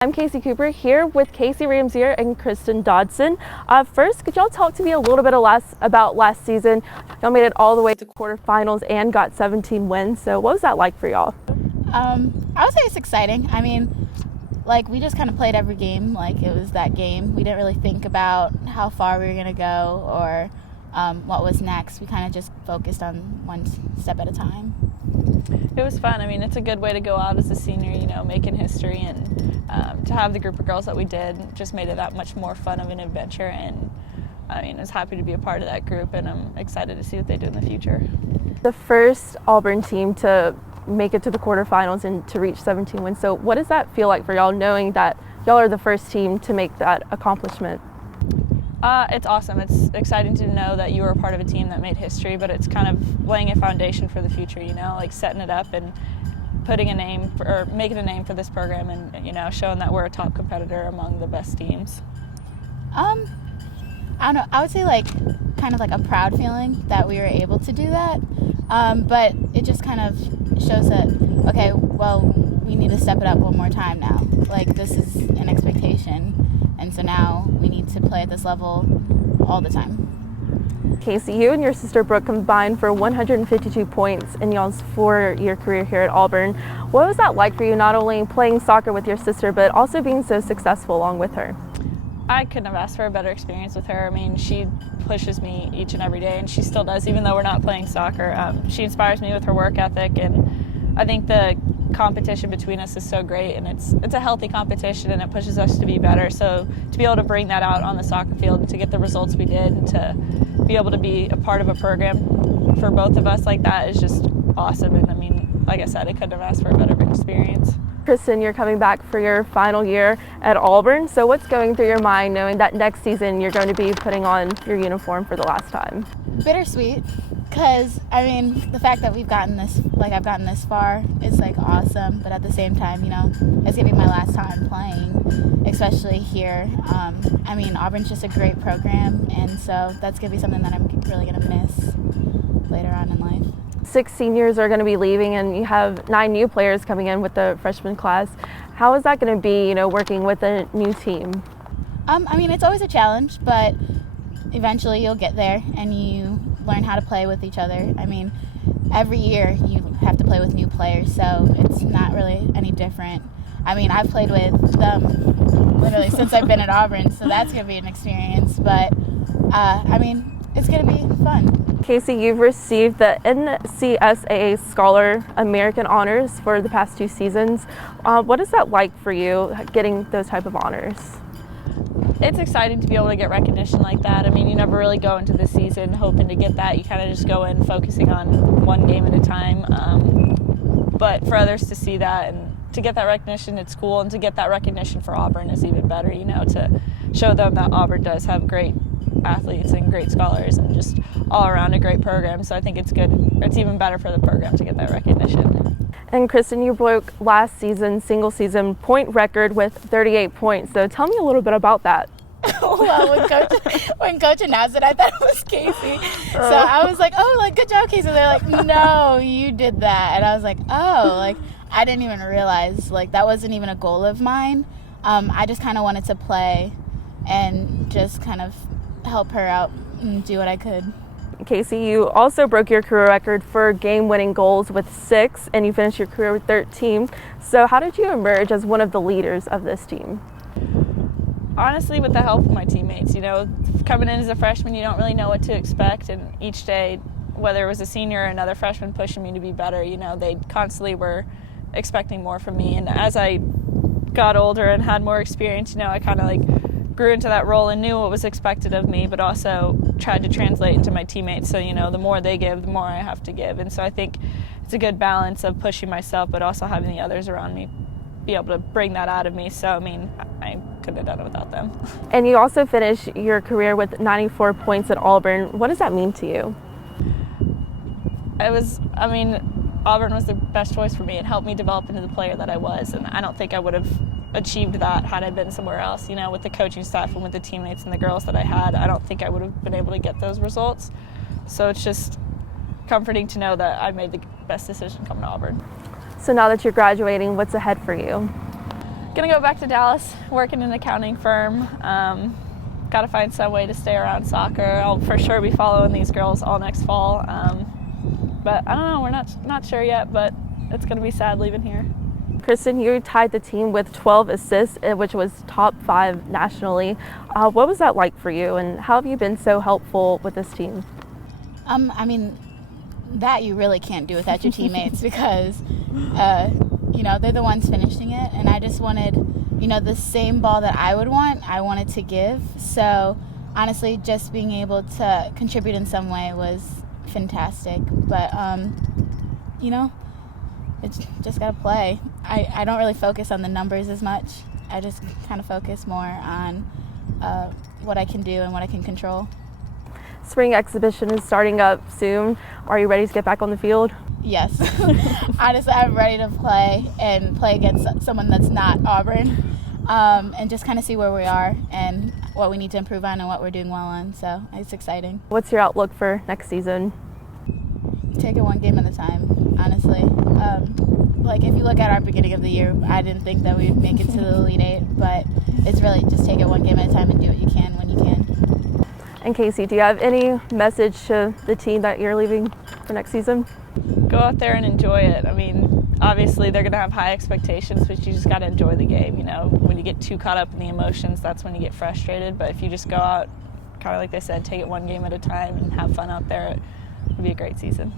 I'm Casey Cooper here with Casie Ramsier and Kristen Dodson. First, could y'all talk to me a little bit about last season? Y'all made it all the way to quarterfinals and got 17 wins. So what was that like for y'all? I would say it's exciting. I mean, we just kind of played every game like it was that game. We didn't really think about how far we were going to go or what was next. We kind of just focused on one step at a time. It was fun. I mean, it's a good way to go out as a senior, making history, and to have the group of girls that we did just made it that much more fun of an adventure. And I mean, I was happy to be a part of that group, and I'm excited to see what they do in the future. The first Auburn team to make it to the quarterfinals and to reach 17 wins. So what does that feel like for y'all, knowing that y'all are the first team to make that accomplishment? It's awesome. It's exciting to know that you were a part of a team that made history, but it's kind of laying a foundation for the future, like setting it up and putting a name or making a name for this program, and showing that we're a top competitor among the best teams. I don't know. I would say kind of a proud feeling that we were able to do that, but it just kind of shows that, okay, well, we need to step it up one more time now. This is an expectation, and so now we need to play at this level all the time. Casie, you and your sister Brooke combined for 152 points in y'all's 4-year career here at Auburn. What was that like for you, not only playing soccer with your sister, but also being so successful along with her? I couldn't have asked for a better experience with her. I mean, she pushes me each and every day, and she still does, even though we're not playing soccer. She inspires me with her work ethic, and I think the competition between us is so great, and it's a healthy competition, and it pushes us to be better. So to be able to bring that out on the soccer field and to get the results we did, and to be able to be a part of a program for both of us like that is just awesome. And I mean, like I said, I couldn't have asked for a better experience. Kristen, you're coming back for your final year at Auburn. So what's going through your mind knowing that next season you're going to be putting on your uniform for the last time? Bittersweet, because I mean, the fact that we've gotten this, I've gotten this far is awesome, but at the same time, it's gonna be my last time playing, especially here. I mean, Auburn's just a great program, and so that's gonna be something that I'm really gonna miss later on in life. 6 seniors are going to be leaving, and you have 9 new players coming in with the freshman class. How is that going to be, working with a new team? I mean, it's always a challenge, but eventually you'll get there and you learn how to play with each other. I mean, every year you have to play with new players, so it's not really any different. I mean, I've played with them literally since I've been at Auburn, so that's going to be an experience, but I mean, it's going to be fun. Casie, you've received the NCSAA Scholar American Honors for the past 2 seasons. What is that like for you, getting those type of honors? It's exciting to be able to get recognition like that. I mean, you never really go into the season hoping to get that. You kind of just go in focusing on one game at a time. But for others to see that and to get that recognition, it's cool. And to get that recognition for Auburn is even better, to show them that Auburn does have great athletes and great scholars and just all around a great program. So I think it's good. It's even better for the program to get that recognition. And Kristen, you broke last season's single season point record with 38 points. So tell me a little bit about that. Well, when coach announced it, I thought it was Casie. So I was like, oh, good job, Casie. They're like, no, you did that. And I was like, oh, I didn't even realize, that wasn't even a goal of mine. I just kind of wanted to play and just kind of help her out and do what I could. Casie, you also broke your career record for game-winning goals with 6, and you finished your career with 13. So how did you emerge as one of the leaders of this team? Honestly, with the help of my teammates. Coming in as a freshman, you don't really know what to expect, and each day, whether it was a senior or another freshman pushing me to be better, they constantly were expecting more from me. And as I got older and had more experience, I kind of grew into that role and knew what was expected of me, but also tried to translate into my teammates. So, the more they give, the more I have to give. And so I think it's a good balance of pushing myself, but also having the others around me be able to bring that out of me. So, I mean, I couldn't have done it without them. And you also finished your career with 94 points at Auburn. What does that mean to you? Auburn was the best choice for me. It helped me develop into the player that I was, and I don't think I would have achieved that had I been somewhere else. With the coaching staff and with the teammates and the girls that I had, I don't think I would have been able to get those results. So it's just comforting to know that I made the best decision coming to Auburn. So now that you're graduating, what's ahead for you? Gonna go back to Dallas, work in an accounting firm. Got to find some way to stay around soccer. I'll for sure be following these girls all next fall. But I don't know, we're not sure yet, but it's gonna be sad leaving here. Kristen, you tied the team with 12 assists, which was top 5 nationally. What was that like for you, and how have you been so helpful with this team? I mean, that you really can't do without your teammates because, they're the ones finishing it, and I just wanted, the same ball that I would want, I wanted to give. So, honestly, just being able to contribute in some way was fantastic. But, it's just got to play. I don't really focus on the numbers as much. I just kind of focus more on what I can do and what I can control. Spring exhibition is starting up soon. Are you ready to get back on the field? Yes. Honestly, I'm ready to play against someone that's not Auburn, and just kind of see where we are and what we need to improve on and what we're doing well on. So it's exciting. What's your outlook for next season? Take it one game at a time, honestly. If you look at our beginning of the year, I didn't think that we'd make it to the Elite Eight, but it's really just take it one game at a time and do what you can when you can. And Casie, do you have any message to the team that you're leaving for next season? Go out there and enjoy it. I mean, obviously they're going to have high expectations, but you just got to enjoy the game. When you get too caught up in the emotions, that's when you get frustrated. But if you just go out, kind of like they said, take it one game at a time and have fun out there, it'll be a great season.